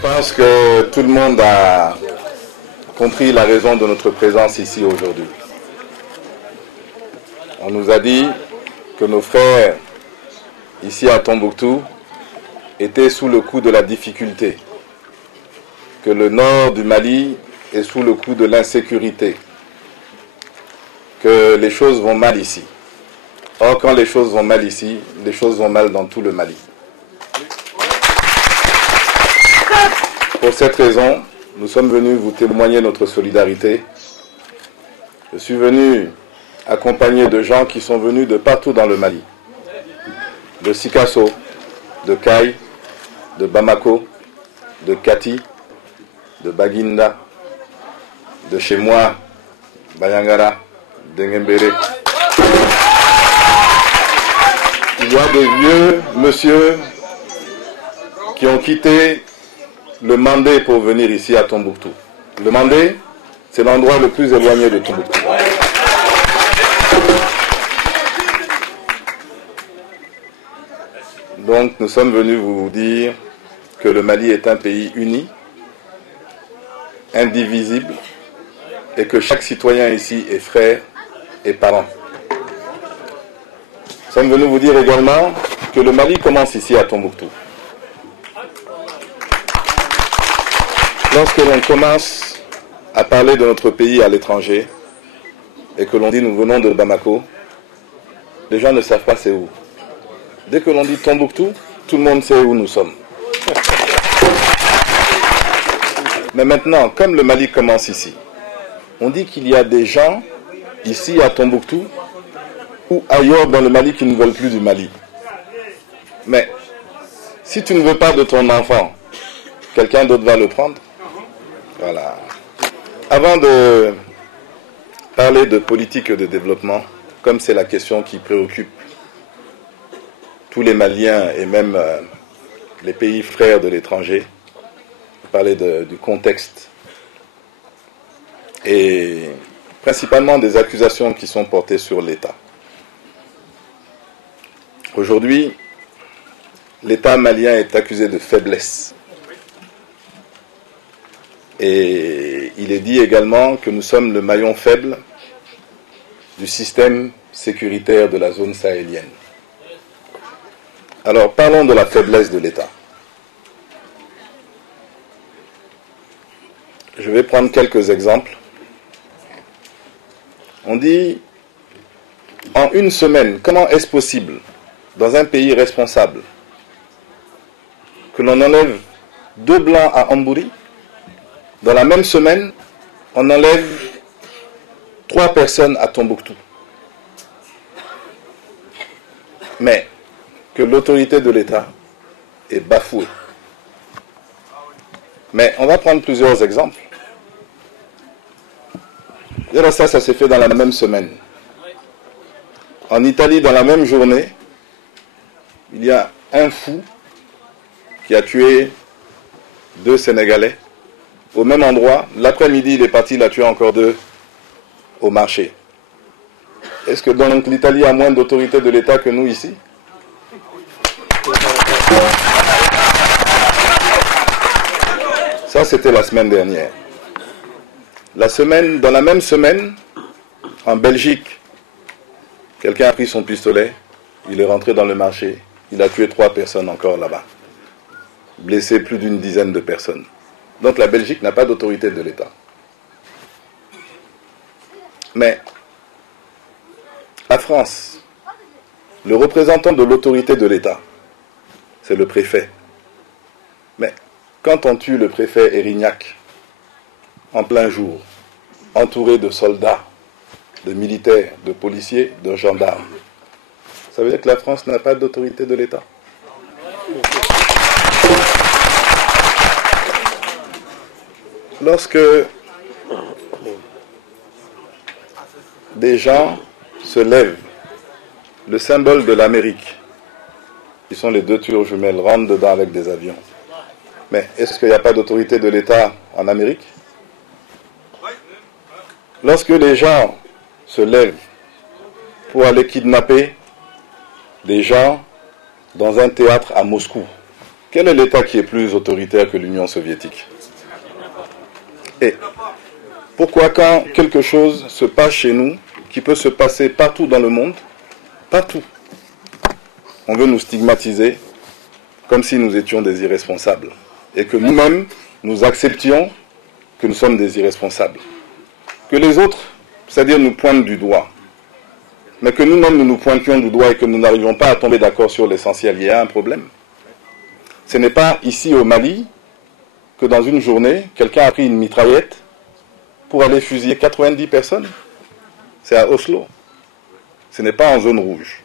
pense que tout le monde a compris la raison de notre présence ici aujourd'hui. On nous a dit que nos frères ici à Tombouctou étaient sous le coup de la difficulté, que le nord du Mali est sous le coup de l'insécurité, que les choses vont mal ici. Or, quand les choses vont mal ici, les choses vont mal dans tout le Mali. Pour cette raison, nous sommes venus vous témoigner notre solidarité. Je suis venu accompagné de gens qui sont venus de partout dans le Mali. De Sikasso, de Kay, de Bamako, de Kati, de Baguinda, de chez moi, Bayangara, d'Engembere. Il y a des vieux monsieur qui ont quitté le Mandé pour venir ici à Tombouctou. Le Mandé, c'est l'endroit le plus éloigné de Tombouctou. Donc nous sommes venus vous dire que le Mali est un pays uni, indivisible, et que chaque citoyen ici est frère et parent. Nous sommes venus vous dire également que le Mali commence ici à Tombouctou. Lorsque l'on commence à parler de notre pays à l'étranger et que l'on dit nous venons de Bamako, les gens ne savent pas c'est où. Dès que l'on dit Tombouctou, tout le monde sait où nous sommes. Mais maintenant, comme le Mali commence ici, on dit qu'il y a des gens ici à Tombouctou ou ailleurs dans le Mali qui ne veulent plus du Mali. Mais si tu ne veux pas de ton enfant, quelqu'un d'autre va le prendre. Voilà. Avant de parler de politique de développement, comme c'est la question qui préoccupe tous les Maliens et même les pays frères de l'étranger, parler du contexte et principalement des accusations qui sont portées sur l'État. Aujourd'hui, l'État malien est accusé de faiblesse. Et il est dit également que nous sommes le maillon faible du système sécuritaire de la zone sahélienne. Alors parlons de la faiblesse de l'État. Je vais prendre quelques exemples. On dit, en une semaine, comment est-ce possible, dans un pays responsable, que l'on enlève 2 blancs à Ambouri, dans la même semaine, on enlève 3 personnes à Tombouctou. Mais que l'autorité de l'État est bafouée. Mais on va prendre plusieurs exemples. Et ça s'est fait dans la même semaine. En Italie, dans la même journée, il y a un fou qui a tué 2 Sénégalais. Au même endroit, l'après-midi, il est parti, il a tué encore 2 au marché. Est-ce que donc l'Italie a moins d'autorité de l'État que nous ici? Ça, c'était la semaine dernière. Dans la même semaine, en Belgique, quelqu'un a pris son pistolet, il est rentré dans le marché, il a tué 3 personnes encore là-bas, blessé plus d'une dizaine de personnes. Donc la Belgique n'a pas d'autorité de l'État. Mais la France, le représentant de l'autorité de l'État, c'est le préfet. Mais quand on tue le préfet Erignac, en plein jour, entouré de soldats, de militaires, de policiers, de gendarmes, ça veut dire que la France n'a pas d'autorité de l'État. Lorsque des gens se lèvent, le symbole de l'Amérique, qui sont les 2 tours jumelles, rentrent dedans avec des avions. Mais est-ce qu'il n'y a pas d'autorité de l'État en Amérique? Lorsque les gens se lèvent pour aller kidnapper des gens dans un théâtre à Moscou, Quel est l'État qui est plus autoritaire que l'Union soviétique? Et pourquoi quand quelque chose se passe chez nous, qui peut se passer partout dans le monde, partout, on veut nous stigmatiser comme si nous étions des irresponsables et que nous-mêmes, nous acceptions que nous sommes des irresponsables. Que les autres, c'est-à-dire nous pointent du doigt, mais que nous-mêmes nous nous pointions du doigt et que nous n'arrivions pas à tomber d'accord sur l'essentiel, il y a un problème. Ce n'est pas ici au Mali que dans une journée, quelqu'un a pris une mitraillette pour aller fusiller 90 personnes. C'est à Oslo. Ce n'est pas en zone rouge.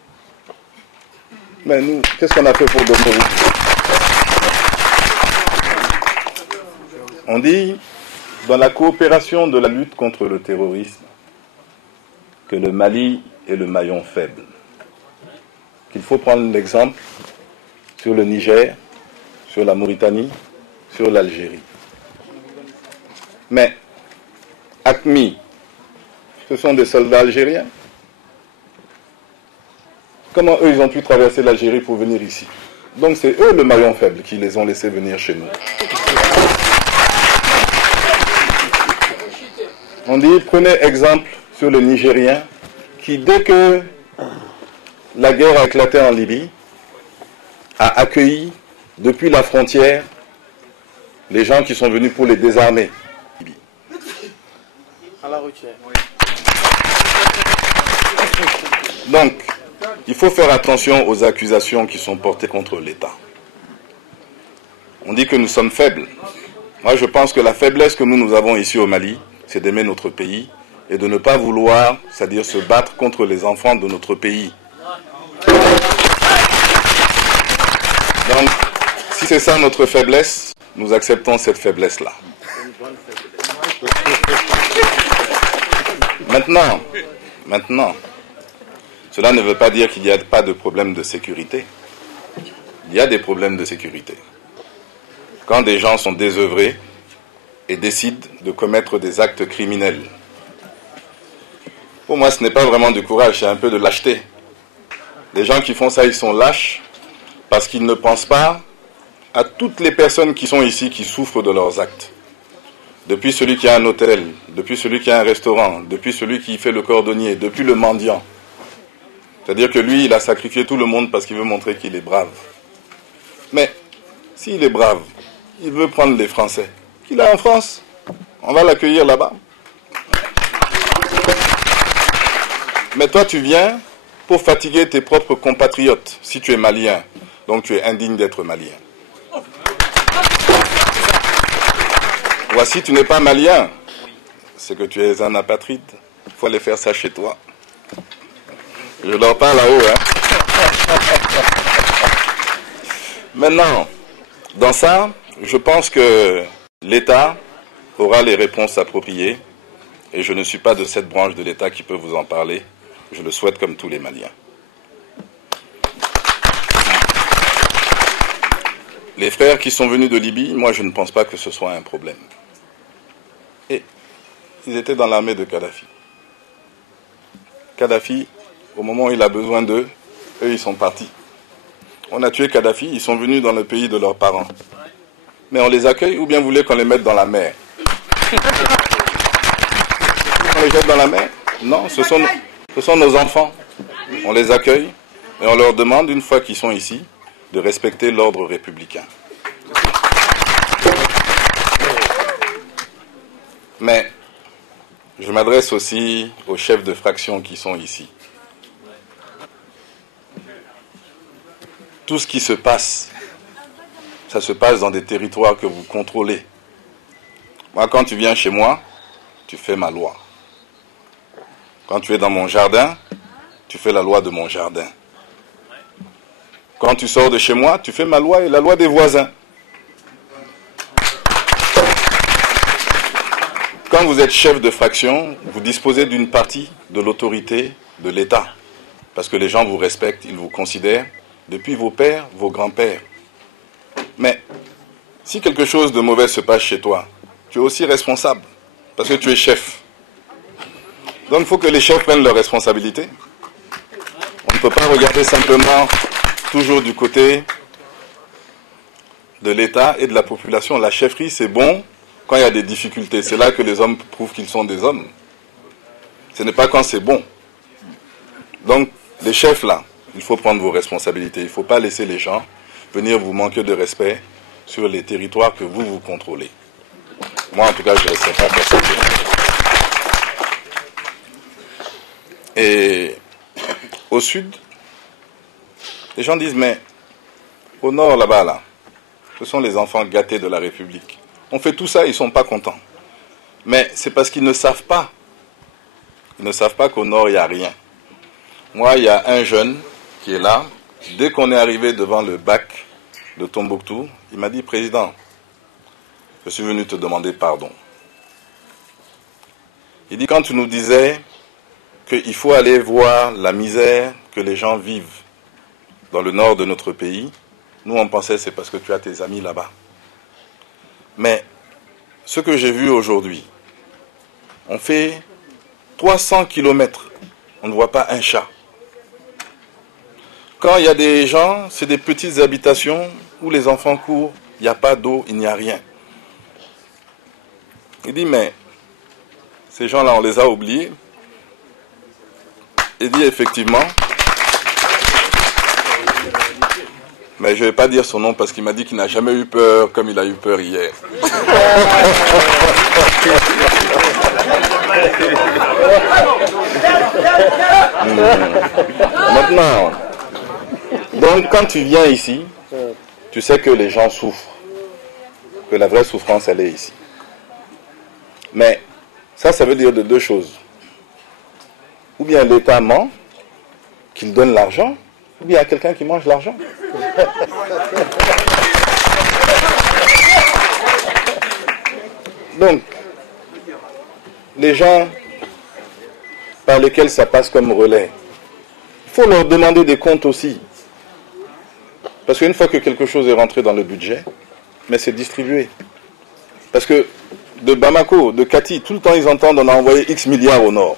Mais nous, qu'est-ce qu'on a fait pour devenir rouge? On dit, dans la coopération de la lutte contre le terrorisme, que le Mali est le maillon faible. Qu'il faut prendre l'exemple sur le Niger, sur la Mauritanie, sur l'Algérie. Mais, AQMI, ce sont des soldats algériens. Comment eux, ils ont pu traverser l'Algérie pour venir ici? Donc c'est eux le maillon faible qui les ont laissés venir chez nous. On dit, prenez exemple sur le Nigérien qui, dès que la guerre a éclaté en Libye, a accueilli depuis la frontière les gens qui sont venus pour les désarmer. Donc, il faut faire attention aux accusations qui sont portées contre l'État. On dit que nous sommes faibles. Moi, je pense que la faiblesse que nous avons ici au Mali, c'est d'aimer notre pays et de ne pas vouloir, c'est-à-dire se battre contre les enfants de notre pays. Donc, si c'est ça notre faiblesse, nous acceptons cette faiblesse-là. Maintenant, cela ne veut pas dire qu'il n'y a pas de problème de sécurité. Il y a des problèmes de sécurité. Quand des gens sont désœuvrés et décident de commettre des actes criminels. Pour moi, ce n'est pas vraiment du courage, c'est un peu de lâcheté. Les gens qui font ça, ils sont lâches parce qu'ils ne pensent pas à toutes les personnes qui sont ici qui souffrent de leurs actes. Depuis celui qui a un hôtel, depuis celui qui a un restaurant, depuis celui qui fait le cordonnier, depuis le mendiant. C'est-à-dire que lui, il a sacrifié tout le monde parce qu'il veut montrer qu'il est brave. Mais s'il est brave, il veut prendre les Français. Qu'il est en France, on va l'accueillir là-bas. Mais toi, tu viens pour fatiguer tes propres compatriotes, si tu es malien. Donc tu es indigne d'être malien. Voici, tu n'es pas malien, c'est que tu es un apatride. Il faut aller faire ça chez toi. Je leur parle là-haut, hein. Maintenant, dans ça, je pense que l'État aura les réponses appropriées et je ne suis pas de cette branche de l'État qui peut vous en parler. Je le souhaite comme tous les Maliens. Les frères qui sont venus de Libye, moi je ne pense pas que ce soit un problème. Et ils étaient dans l'armée de Kadhafi. Kadhafi, au moment où il a besoin d'eux, eux ils sont partis. On a tué Kadhafi, ils sont venus dans le pays de leurs parents. Mais on les accueille ou bien vous voulez qu'on les mette dans la mer? On les jette dans la mer? Non, ce sont nos enfants. On les accueille et on leur demande, une fois qu'ils sont ici, de respecter l'ordre républicain. Mais je m'adresse aussi aux chefs de fraction qui sont ici. Tout ce qui se passe, ça se passe dans des territoires que vous contrôlez. Moi, quand tu viens chez moi, tu fais ma loi. Quand tu es dans mon jardin, tu fais la loi de mon jardin. Quand tu sors de chez moi, tu fais ma loi et la loi des voisins. Quand vous êtes chef de fraction, vous disposez d'une partie de l'autorité de l'État. Parce que les gens vous respectent, ils vous considèrent, depuis vos pères, vos grands-pères. Mais si quelque chose de mauvais se passe chez toi, tu es aussi responsable, parce que tu es chef. Donc il faut que les chefs prennent leurs responsabilités. On ne peut pas regarder simplement toujours du côté de l'État et de la population. La chefferie, c'est bon quand il y a des difficultés. C'est là que les hommes prouvent qu'ils sont des hommes. Ce n'est pas quand c'est bon. Donc, les chefs, là, il faut prendre vos responsabilités. Il ne faut pas laisser les gens venir vous manquer de respect sur les territoires que vous contrôlez. Moi, en tout cas, je ne laisserai pas faire ça. Et au sud, les gens disent, mais au nord, là-bas, là, ce sont les enfants gâtés de la République. On fait tout ça, ils ne sont pas contents. Mais c'est parce qu'ils ne savent pas. Ils ne savent pas qu'au nord, il n'y a rien. Moi, il y a un jeune qui est là. Dès qu'on est arrivé devant le bac de Tombouctou, il m'a dit, Président, je suis venu te demander pardon. Il dit, quand tu nous disais qu'il faut aller voir la misère que les gens vivent dans le nord de notre pays, nous on pensait c'est parce que tu as tes amis là-bas. Mais ce que j'ai vu aujourd'hui, on fait 300 kilomètres, on ne voit pas un chat. Quand il y a des gens, c'est des petites habitations où les enfants courent, il n'y a pas d'eau, il n'y a rien. Il dit, mais ces gens-là, on les a oubliés. Il dit, effectivement, mais je ne vais pas dire son nom parce qu'il m'a dit qu'il n'a jamais eu peur comme il a eu peur hier. Maintenant, donc quand tu viens ici, tu sais que les gens souffrent, que la vraie souffrance, elle est ici. Mais ça veut dire de deux choses. Ou bien l'État ment, qu'il donne l'argent, ou bien il y a quelqu'un qui mange l'argent. Donc, les gens par lesquels ça passe comme relais, il faut leur demander des comptes aussi. Parce qu'une fois que quelque chose est rentré dans le budget, mais c'est distribué. Parce que de Bamako, de Kati, tout le temps ils entendent on a envoyé X milliards au nord.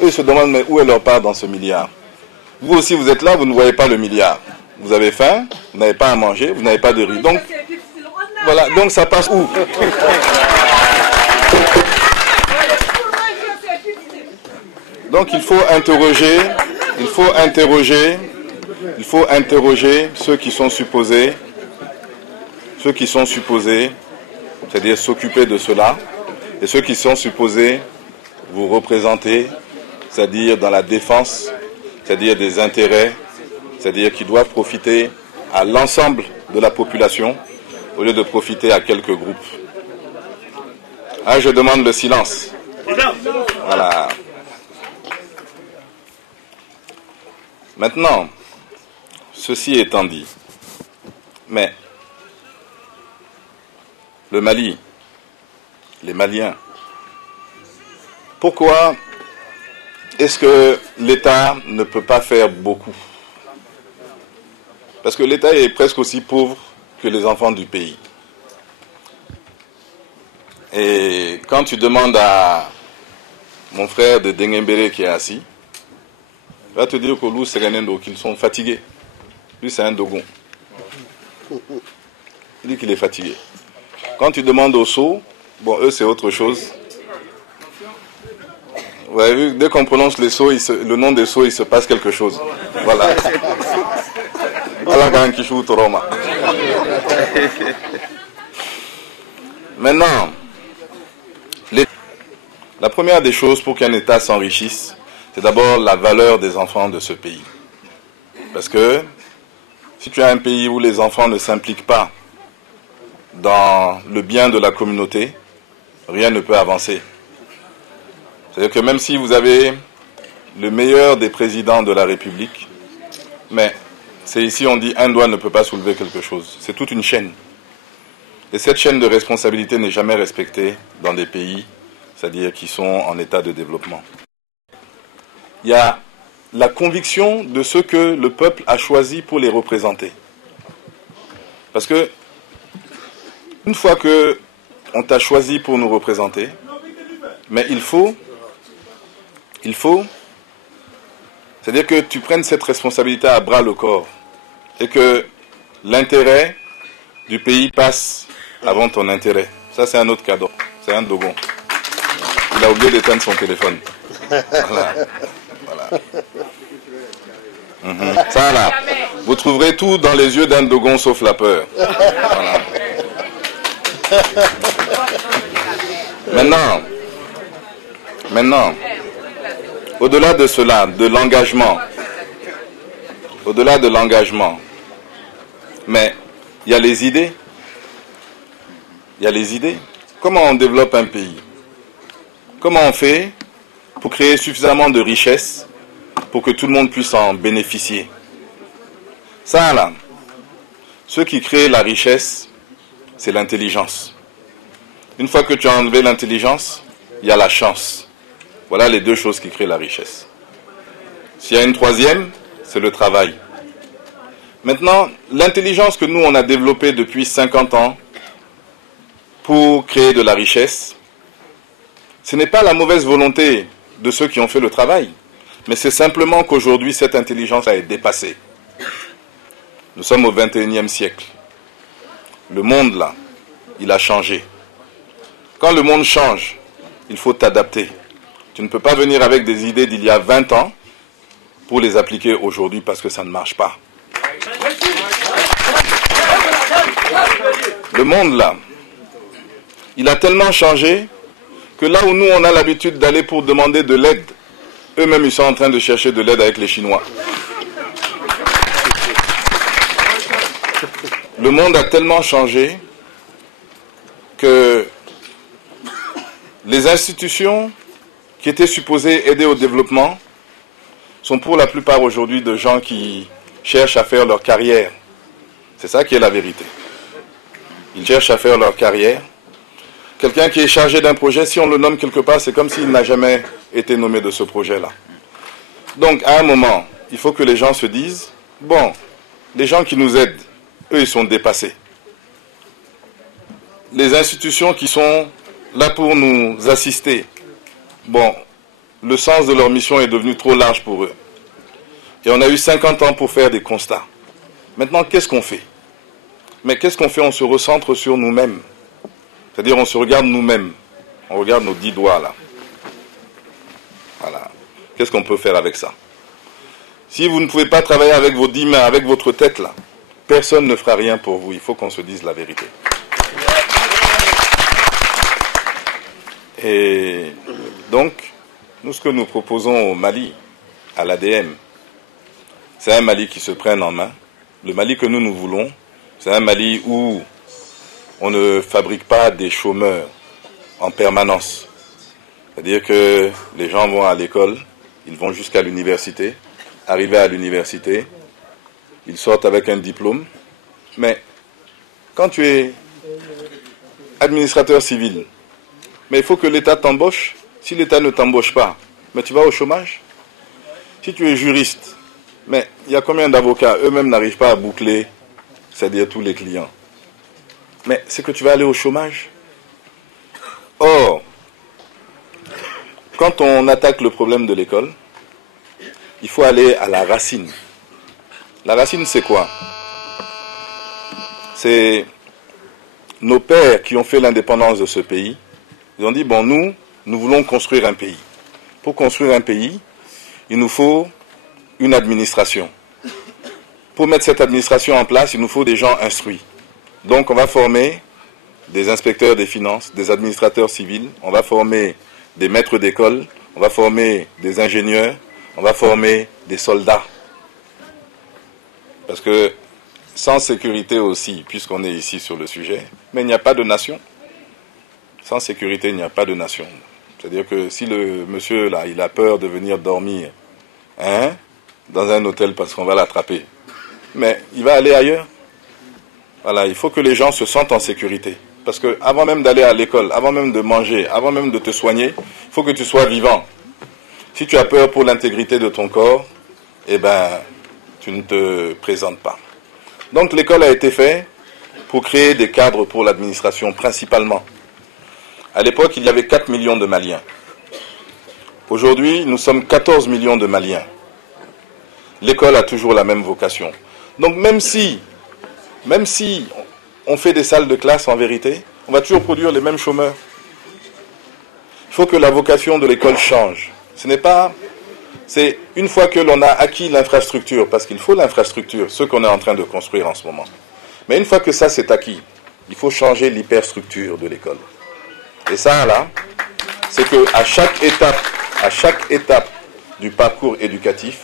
Eux se demandent mais où est leur part dans ce milliard. Vous aussi vous êtes là, vous ne voyez pas le milliard. Vous avez faim, vous n'avez pas à manger, vous n'avez pas de riz. Donc, voilà, donc ça passe où? Donc il faut interroger ceux qui sont supposés, c'est-à-dire s'occuper de cela, et ceux qui sont supposés vous représenter, c'est-à-dire dans la défense, c'est-à-dire des intérêts, c'est-à-dire qui doivent profiter à l'ensemble de la population, au lieu de profiter à quelques groupes. Ah, je demande le silence. Voilà. Maintenant, ceci étant dit, mais le Mali, les Maliens, pourquoi est-ce que l'État ne peut pas faire beaucoup? Parce que l'État est presque aussi pauvre que les enfants du pays. Et quand tu demandes à mon frère de Denguembere qui est assis, il va te dire que lui, c'est qu'ils sont fatigués. Lui, c'est un Dogon. Il dit qu'il est fatigué. Quand tu demandes aux Sceaux, bon, eux, c'est autre chose. Vous avez vu, dès qu'on prononce les Sceaux, le nom des Sceaux, il se passe quelque chose. Voilà. Maintenant, la première des choses pour qu'un État s'enrichisse, c'est d'abord la valeur des enfants de ce pays. Parce que si tu as un pays où les enfants ne s'impliquent pas dans le bien de la communauté, rien ne peut avancer. C'est-à-dire que même si vous avez le meilleur des présidents de la République, mais c'est ici on dit un doigt ne peut pas soulever quelque chose. C'est toute une chaîne. Et cette chaîne de responsabilité n'est jamais respectée dans des pays, c'est-à-dire qui sont en état de développement. Il y a la conviction de ce que le peuple a choisi pour les représenter. Parce que une fois que on t'a choisi pour nous représenter, mais il faut, c'est-à-dire que tu prennes cette responsabilité à bras le corps et que l'intérêt du pays passe avant ton intérêt. Ça, c'est un autre cadeau. C'est un Dogon. Il a oublié d'éteindre son téléphone. Voilà. Voilà. Ça, là. Vous trouverez tout dans les yeux d'un Dogon sauf la peur. Voilà. Maintenant, au-delà de cela, de l'engagement, mais il y a les idées. Il y a les idées. Comment on développe un pays? Comment on fait pour créer suffisamment de richesses pour que tout le monde puisse en bénéficier? Ça, là, ce qui crée la richesse, c'est l'intelligence. Une fois que tu as enlevé l'intelligence, il y a la chance. Voilà les deux choses qui créent la richesse. S'il y a une troisième, c'est le travail. Maintenant, l'intelligence que nous, on a développée depuis 50 ans pour créer de la richesse, ce n'est pas la mauvaise volonté de ceux qui ont fait le travail, mais c'est simplement qu'aujourd'hui, cette intelligence a été dépassée. Nous sommes au 21e siècle. Le monde, là, il a changé. Quand le monde change, il faut t'adapter. Tu ne peux pas venir avec des idées d'il y a 20 ans pour les appliquer aujourd'hui parce que ça ne marche pas. Le monde, là, il a tellement changé que là où nous, on a l'habitude d'aller pour demander de l'aide, eux-mêmes, ils sont en train de chercher de l'aide avec les Chinois. Le monde a tellement changé que les institutions qui étaient supposées aider au développement sont pour la plupart aujourd'hui de gens qui cherchent à faire leur carrière. C'est ça qui est la vérité. Ils cherchent à faire leur carrière. Quelqu'un qui est chargé d'un projet, si on le nomme quelque part, c'est comme s'il n'a jamais été nommé de ce projet-là. Donc, à un moment, il faut que les gens se disent, bon, les gens qui nous aident, eux, ils sont dépassés. Les institutions qui sont là pour nous assister, bon, le sens de leur mission est devenu trop large pour eux. Et on a eu 50 ans pour faire des constats. Maintenant, qu'est-ce qu'on fait? Mais qu'est-ce qu'on fait? On se recentre sur nous-mêmes. C'est-à-dire, on se regarde nous-mêmes. On regarde nos 10 doigts, là. Voilà. Qu'est-ce qu'on peut faire avec ça? Si vous ne pouvez pas travailler avec vos 10 mains, avec votre tête, là, personne ne fera rien pour vous. Il faut qu'on se dise la vérité. Et donc, nous, ce que nous proposons au Mali, à l'ADM, c'est un Mali qui se prenne en main. Le Mali que nous voulons, c'est un Mali où on ne fabrique pas des chômeurs en permanence. C'est-à-dire que les gens vont à l'école, ils vont jusqu'à l'université, arrivés à l'université, ils sortent avec un diplôme. Mais quand tu es administrateur civil, mais il faut que l'État t'embauche. Si l'État ne t'embauche pas, mais tu vas au chômage. Si tu es juriste, mais il y a combien d'avocats? Eux-mêmes n'arrivent pas à boucler, c'est-à-dire tous les clients. Mais c'est que tu vas aller au chômage. Or, quand on attaque le problème de l'école, il faut aller à la racine. La racine, c'est quoi? C'est nos pères qui ont fait l'indépendance de ce pays. Ils ont dit, bon, nous voulons construire un pays. Pour construire un pays, il nous faut une administration. Pour mettre cette administration en place, il nous faut des gens instruits. Donc, on va former des inspecteurs des finances, des administrateurs civils, on va former des maîtres d'école, on va former des ingénieurs, on va former des soldats. Parce que sans sécurité aussi, puisqu'on est ici sur le sujet, mais il n'y a pas de nation. Sans sécurité, il n'y a pas de nation. C'est-à-dire que si le monsieur là, il a peur de venir dormir dans un hôtel parce qu'on va l'attraper, mais il va aller ailleurs. Voilà, il faut que les gens se sentent en sécurité. Parce que avant même d'aller à l'école, avant même de manger, avant même de te soigner, il faut que tu sois vivant. Si tu as peur pour l'intégrité de ton corps, eh ben, tu ne te présentes pas. Donc l'école a été faite pour créer des cadres pour l'administration principalement. À l'époque, il y avait 4 millions de Maliens. Aujourd'hui, nous sommes 14 millions de Maliens. L'école a toujours la même vocation. Donc même si on fait des salles de classe en vérité, on va toujours produire les mêmes chômeurs. Il faut que la vocation de l'école change. Ce n'est pas... C'est une fois que l'on a acquis l'infrastructure, parce qu'il faut l'infrastructure, ce qu'on est en train de construire en ce moment. Mais une fois que ça c'est acquis, il faut changer l'hyperstructure de l'école. Et ça là, c'est qu'à chaque étape du parcours éducatif,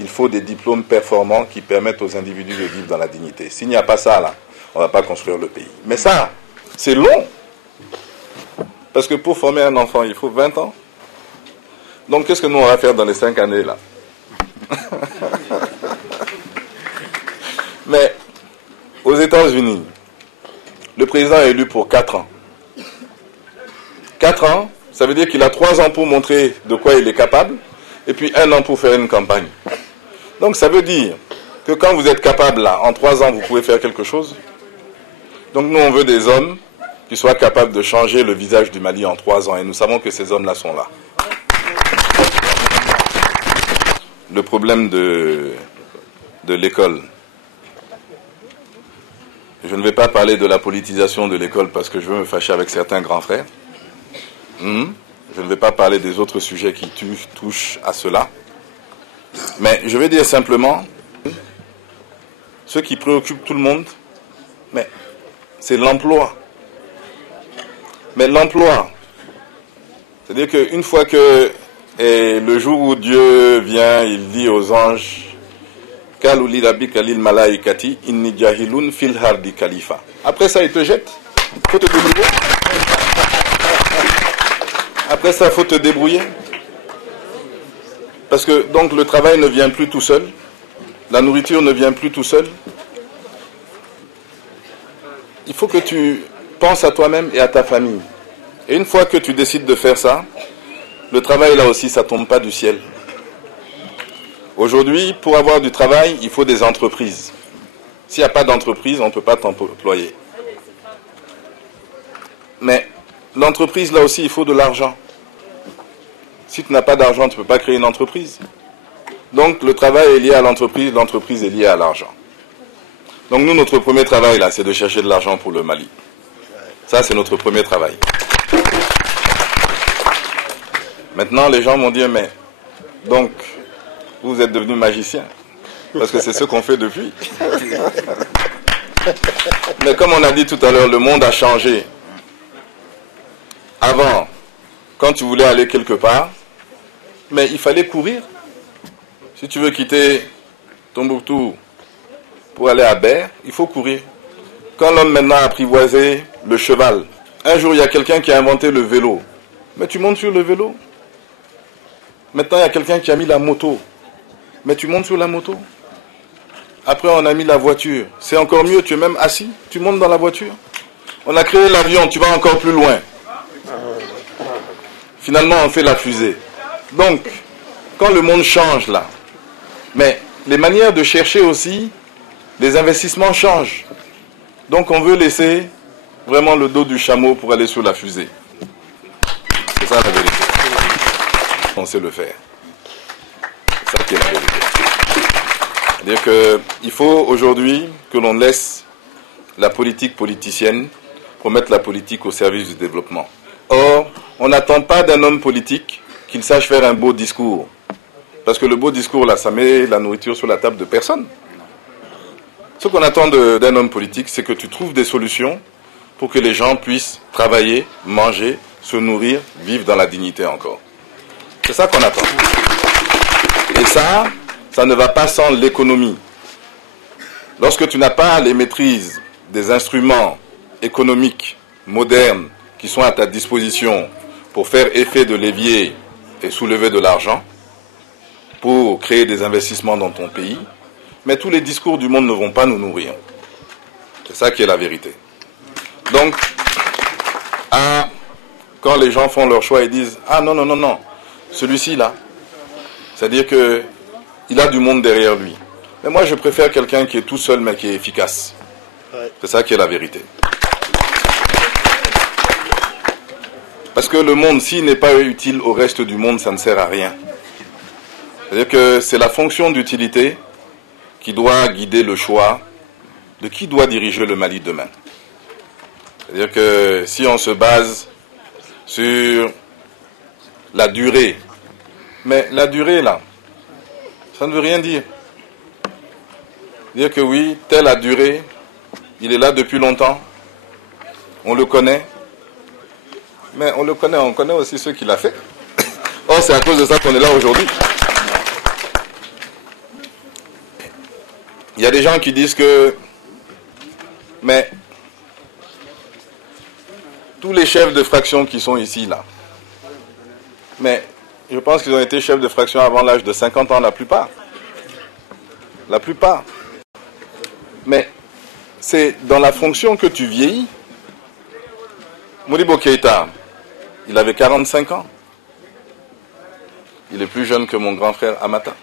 il faut des diplômes performants qui permettent aux individus de vivre dans la dignité. S'il n'y a pas ça là, on ne va pas construire le pays. Mais ça, c'est long. Parce que pour former un enfant, il faut 20 ans. Donc qu'est-ce que nous on va faire dans les 5 années là? Mais aux États-Unis, le président est élu pour 4 ans. 4 ans, ça veut dire qu'il a 3 ans pour montrer de quoi il est capable, et puis 1 an pour faire une campagne. Donc ça veut dire que quand vous êtes capable là, en 3 ans, vous pouvez faire quelque chose. Donc nous on veut des hommes qui soient capables de changer le visage du Mali en 3 ans, et nous savons que ces hommes-là sont là. Le problème de l'école. Je ne vais pas parler de la politisation de l'école parce que je veux me fâcher avec certains grands frères. Je ne vais pas parler des autres sujets qui touchent à cela. Mais je vais dire simplement, ce qui préoccupe tout le monde, mais c'est l'emploi. Mais l'emploi, c'est-à-dire qu'une fois que... Et le jour où Dieu vient, il dit aux anges, après ça, il te jette. Il faut te débrouiller. Après ça, il faut te débrouiller. Parce que donc le travail ne vient plus tout seul. La nourriture ne vient plus tout seul. Il faut que tu penses à toi-même et à ta famille. Et une fois que tu décides de faire ça, le travail, là aussi, ça ne tombe pas du ciel. Aujourd'hui, pour avoir du travail, il faut des entreprises. S'il n'y a pas d'entreprise, on ne peut pas t'employer. Mais l'entreprise, là aussi, il faut de l'argent. Si tu n'as pas d'argent, tu ne peux pas créer une entreprise. Donc, le travail est lié à l'entreprise est liée à l'argent. Donc, nous, notre premier travail, là, c'est de chercher de l'argent pour le Mali. Ça, c'est notre premier travail. Maintenant, les gens vont dire, mais, donc, vous êtes devenu magicien. Parce que c'est ce qu'on fait depuis. Mais comme on a dit tout à l'heure, le monde a changé. Avant, quand tu voulais aller quelque part, mais il fallait courir. Si tu veux quitter Tombouctou pour aller à Ber, il faut courir. Quand l'homme maintenant a apprivoisé le cheval, un jour il y a quelqu'un qui a inventé le vélo. Mais tu montes sur le vélo. Maintenant, il y a quelqu'un qui a mis la moto. Mais tu montes sur la moto. Après, on a mis la voiture. C'est encore mieux, tu es même assis, tu montes dans la voiture. On a créé l'avion, tu vas encore plus loin. Finalement, on fait la fusée. Donc, quand le monde change là, mais les manières de chercher aussi, les investissements changent. Donc, on veut laisser vraiment le dos du chameau pour aller sur la fusée. C'est ça la vérité. On sait le faire. C'est ça qui est la vérité. C'est-à-dire qu'il faut aujourd'hui que l'on laisse la politique politicienne pour mettre la politique au service du développement. Or, on n'attend pas d'un homme politique qu'il sache faire un beau discours. Parce que le beau discours, là, ça met la nourriture sur la table de personne. Ce qu'on attend d'un homme politique, c'est que tu trouves des solutions pour que les gens puissent travailler, manger, se nourrir, vivre dans la dignité encore. C'est ça qu'on attend. Et ça ne va pas sans l'économie. Lorsque tu n'as pas les maîtrises des instruments économiques modernes qui sont à ta disposition pour faire effet de levier et soulever de l'argent, pour créer des investissements dans ton pays, mais tous les discours du monde ne vont pas nous nourrir. C'est ça qui est la vérité. Donc, quand les gens font leur choix et disent « Ah non, non, non, non, celui-ci là, c'est-à-dire qu'il a du monde derrière lui. » Mais moi je préfère quelqu'un qui est tout seul mais qui est efficace. C'est ça qui est la vérité. Parce que le monde, s'il n'est pas utile au reste du monde, ça ne sert à rien. C'est-à-dire que c'est la fonction d'utilité qui doit guider le choix de qui doit diriger le Mali demain. C'est-à-dire que si on se base sur la durée, mais la durée là, ça ne veut rien dire. Dire que oui, telle a duré, il est là depuis longtemps, on le connaît, mais on connaît aussi ceux qui l'ont fait. Or, c'est à cause de ça qu'on est là aujourd'hui. Il y a des gens qui disent que, mais tous les chefs de fraction qui sont ici, là, mais je pense qu'ils ont été chefs de fraction avant l'âge de 50 ans, la plupart. La plupart. Mais c'est dans la fonction que tu vieillis. Modibo Keïta, il avait 45 ans. Il est plus jeune que mon grand frère Amata.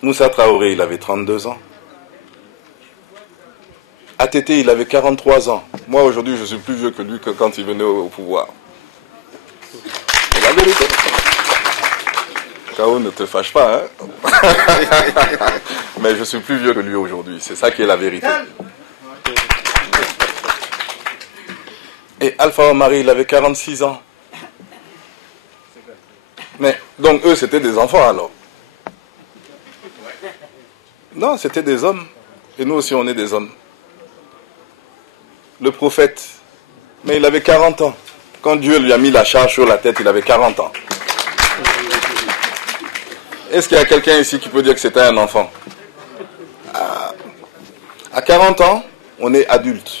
Moussa Traoré, il avait 32 ans. ATT, il avait 43 ans. Moi, aujourd'hui, je suis plus vieux que lui que quand il venait au pouvoir. C'est la vérité. Kao, ne te fâche pas, hein. Mais je suis plus vieux que lui aujourd'hui. C'est ça qui est la vérité. Et Alpha Omari, il avait 46 ans. Mais, donc, eux, c'était des enfants, alors. Non, c'était des hommes. Et nous aussi, on est des hommes. Le prophète, mais il avait 40 ans. Quand Dieu lui a mis la charge sur la tête, il avait 40 ans. Est-ce qu'il y a quelqu'un ici qui peut dire que c'était un enfant? À 40 ans, on est adulte.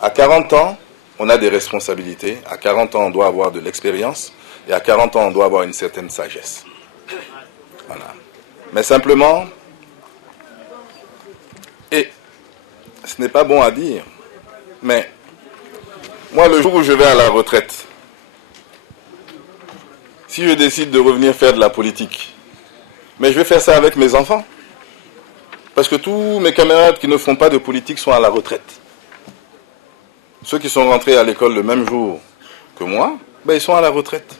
À 40 ans, on a des responsabilités. À 40 ans, on doit avoir de l'expérience. Et à 40 ans, on doit avoir une certaine sagesse. Voilà. Mais simplement, et ce n'est pas bon à dire, mais moi, le jour où je vais à la retraite, si je décide de revenir faire de la politique, mais je vais faire ça avec mes enfants. Parce que tous mes camarades qui ne font pas de politique sont à la retraite. Ceux qui sont rentrés à l'école le même jour que moi, ben ils sont à la retraite.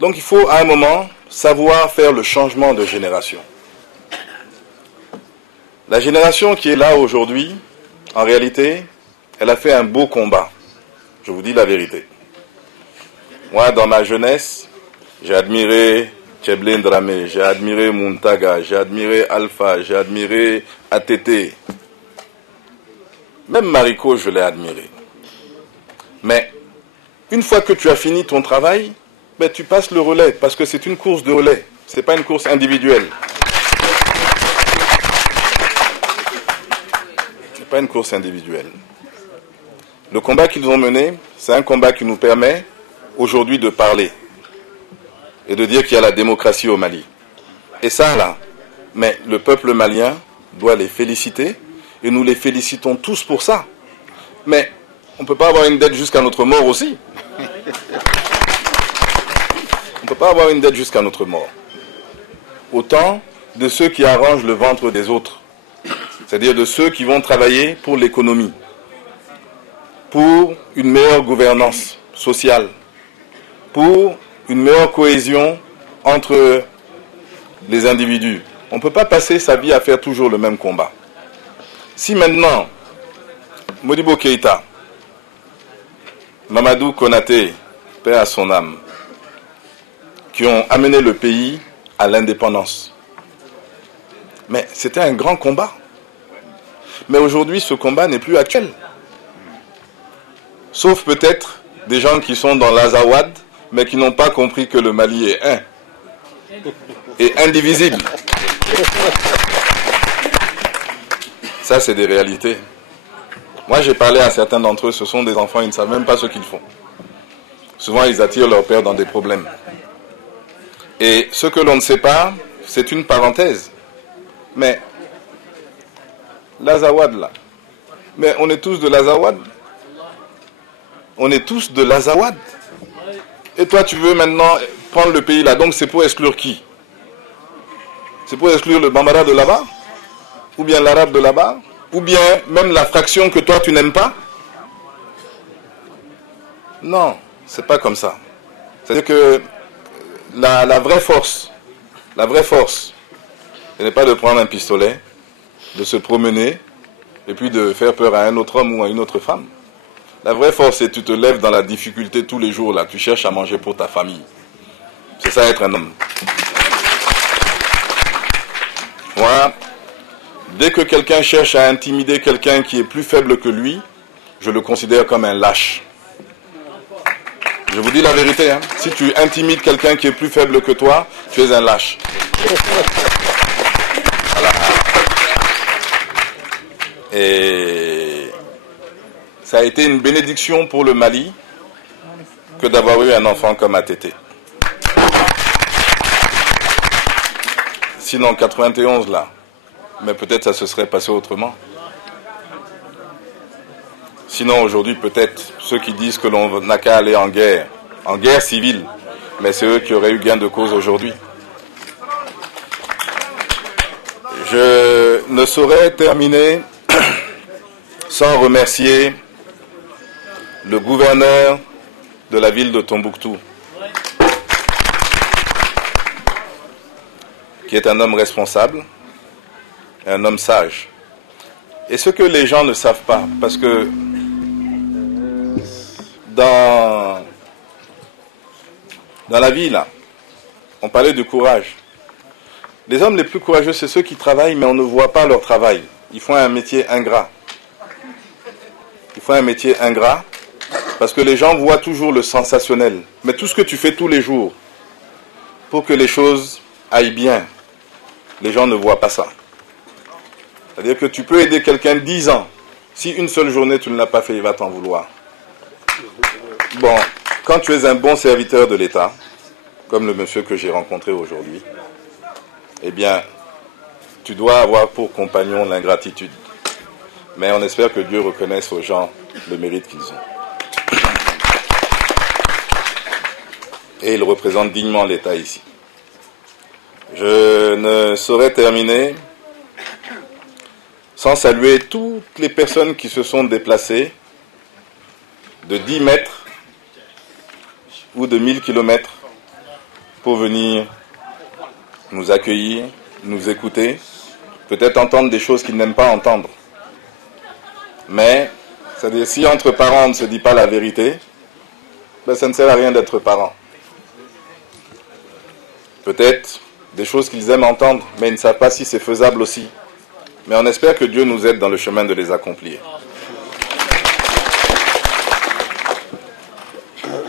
Donc il faut à un moment savoir faire le changement de génération. La génération qui est là aujourd'hui, en réalité, elle a fait un beau combat. Je vous dis la vérité. Moi, dans ma jeunesse, j'ai admiré Tcheblé Ndramé, j'ai admiré Muntaga, j'ai admiré Alpha, j'ai admiré ATT. Même Mariko, je l'ai admiré. Mais une fois que tu as fini ton travail, ben, tu passes le relais, parce que c'est une course de relais. Ce n'est pas une course individuelle. Ce n'est pas une course individuelle. Le combat qu'ils ont mené, c'est un combat qui nous permet aujourd'hui de parler et de dire qu'il y a la démocratie au Mali. Et ça, là, mais le peuple malien doit les féliciter, et nous les félicitons tous pour ça. Mais on ne peut pas avoir une dette jusqu'à notre mort aussi. On ne peut pas avoir une dette jusqu'à notre mort. Autant de ceux qui arrangent le ventre des autres, c'est-à-dire de ceux qui vont travailler pour l'économie, pour une meilleure gouvernance sociale, pour une meilleure cohésion entre les individus. On ne peut pas passer sa vie à faire toujours le même combat. Si maintenant, Modibo Keïta, Mamadou Konaté, paix à son âme, qui ont amené le pays à l'indépendance. Mais c'était un grand combat. Mais aujourd'hui, ce combat n'est plus actuel. Sauf peut-être des gens qui sont dans l'Azawad, mais qui n'ont pas compris que le Mali est un. Et indivisible. Ça, c'est des réalités. Moi, j'ai parlé à certains d'entre eux, ce sont des enfants, ils ne savent même pas ce qu'ils font. Souvent, ils attirent leur père dans des problèmes. Et ce que l'on ne sait pas, c'est une parenthèse. Mais, l'Azawad, là. Mais on est tous de l'Azawad. On est tous de l'Azawad. Et toi, tu veux maintenant prendre le pays là. Donc, c'est pour exclure qui? C'est pour exclure le Bambara de là-bas? Ou bien l'arabe de là-bas? Ou bien même la fraction que toi, tu n'aimes pas? Non, c'est pas comme ça. C'est-à-dire que la vraie force, ce n'est pas de prendre un pistolet, de se promener et puis de faire peur à un autre homme ou à une autre femme. La vraie force, c'est que tu te lèves dans la difficulté tous les jours, là, tu cherches à manger pour ta famille. C'est ça être un homme. Voilà. Dès que quelqu'un cherche à intimider quelqu'un qui est plus faible que lui, je le considère comme un lâche. Je vous dis la vérité, hein. Si tu intimides quelqu'un qui est plus faible que toi, tu es un lâche. Voilà. Et ça a été une bénédiction pour le Mali que d'avoir eu un enfant comme ATT. Sinon, 91 là, mais peut-être ça se serait passé autrement. Sinon, aujourd'hui, peut-être, ceux qui disent que l'on n'a qu'à aller en guerre civile, mais c'est eux qui auraient eu gain de cause aujourd'hui. Je ne saurais terminer sans remercier le gouverneur de la ville de Tombouctou, qui est un homme responsable, un homme sage. Et ce que les gens ne savent pas, parce que dans la vie, là, on parlait du courage. Les hommes les plus courageux, c'est ceux qui travaillent, mais on ne voit pas leur travail. Ils font un métier ingrat. Ils font un métier ingrat, parce que les gens voient toujours le sensationnel. Mais tout ce que tu fais tous les jours, pour que les choses aillent bien, les gens ne voient pas ça. C'est-à-dire que tu peux aider quelqu'un 10 ans. Si une seule journée tu ne l'as pas fait, il va t'en vouloir. Bon, quand tu es un bon serviteur de l'État, comme le monsieur que j'ai rencontré aujourd'hui, eh bien, tu dois avoir pour compagnon l'ingratitude. Mais on espère que Dieu reconnaisse aux gens le mérite qu'ils ont. Et ils représentent dignement l'État ici. Je ne saurais terminer sans saluer toutes les personnes qui se sont déplacées de 10 mètres ou de 1000 kilomètres pour venir nous accueillir, nous écouter, peut-être entendre des choses qu'ils n'aiment pas entendre. Mais, c'est-à-dire, si entre parents on ne se dit pas la vérité, ben ça ne sert à rien d'être parent. Peut-être des choses qu'ils aiment entendre, mais ils ne savent pas si c'est faisable aussi. Mais on espère que Dieu nous aide dans le chemin de les accomplir.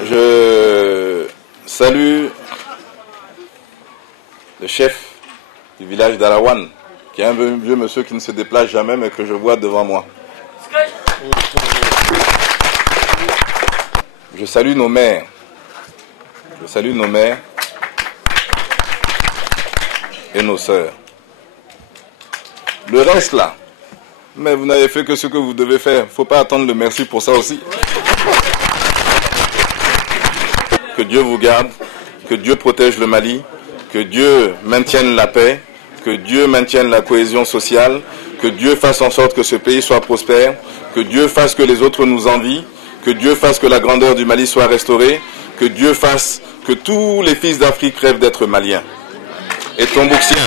Je salue le chef du village d'Arawan, qui est un vieux monsieur qui ne se déplace jamais, mais que je vois devant moi. Je salue nos mères. Je salue nos mères et nos sœurs. Le reste là, mais vous n'avez fait que ce que vous devez faire. Il ne faut pas attendre le merci pour ça aussi. Que Dieu vous garde, que Dieu protège le Mali, que Dieu maintienne la paix, que Dieu maintienne la cohésion sociale, que Dieu fasse en sorte que ce pays soit prospère, que Dieu fasse que les autres nous envient, que Dieu fasse que la grandeur du Mali soit restaurée, que Dieu fasse que tous les fils d'Afrique rêvent d'être maliens et tombouctiens.